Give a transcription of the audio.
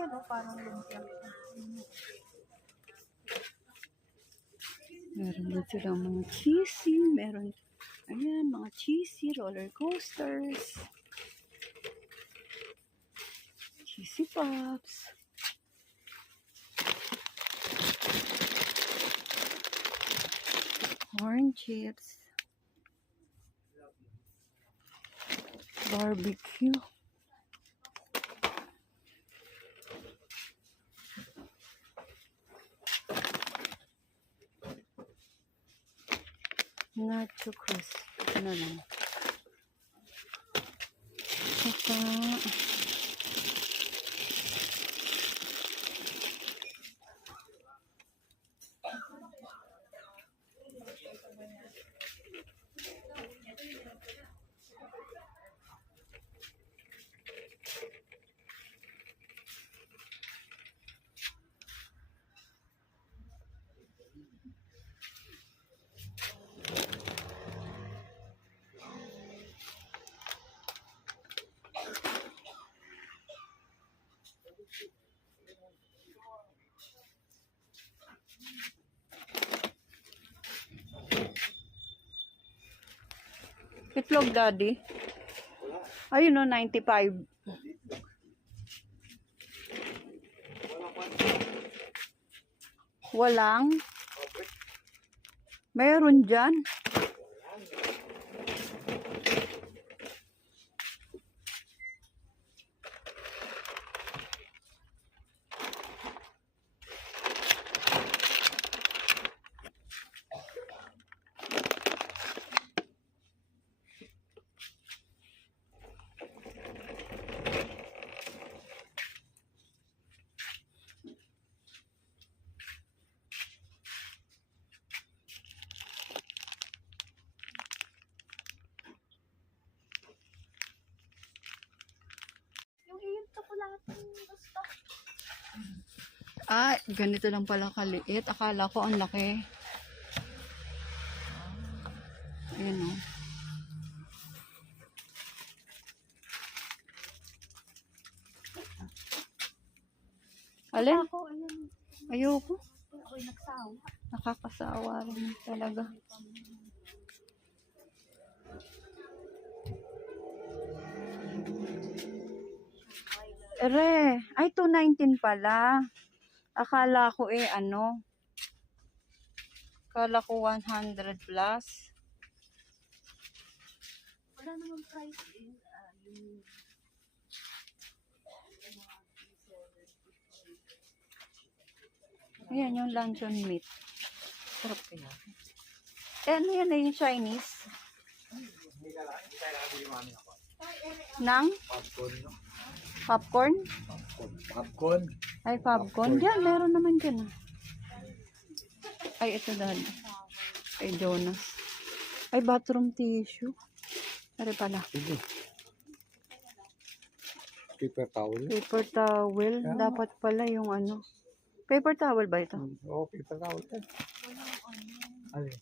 Ayan o, parang lumpia. Meron din silang mga cheesy. Meron, ayan, mga cheesy roller coasters. Cheesy pops. Corn chips. Barbecue. Nacho crisp. Ano lang. Saka itlog, daddy. Ayun o, 95. Walang? Meron dyan. Yung iyong tsokolating gusto. Ah, ganito lang pala kaliit. Akala ko ang laki. Ayan o. Alin? Ako, ayan. Ayoko. Ako'y nagsawa. Nakakasawa rin talaga. Ere, ay 219 pala. Akala ko ano. Akala ko 100 plus. Wala namang price eh. Yung Ayan yung luncheon meat. Sarap kaya. Eh, ano yan yung Chinese? Nang? Popcorn, no? Popcorn? Popcorn. Ay, popcorn. Diyan, meron naman dyan. Ay, ito dahil. Kay Jonas. Ay, bathroom tissue. Ari pala. Sige. Paper towel. Paper towel. Dapat pala yung ano. Paper towel ba ito? Oo, paper towel. Alin?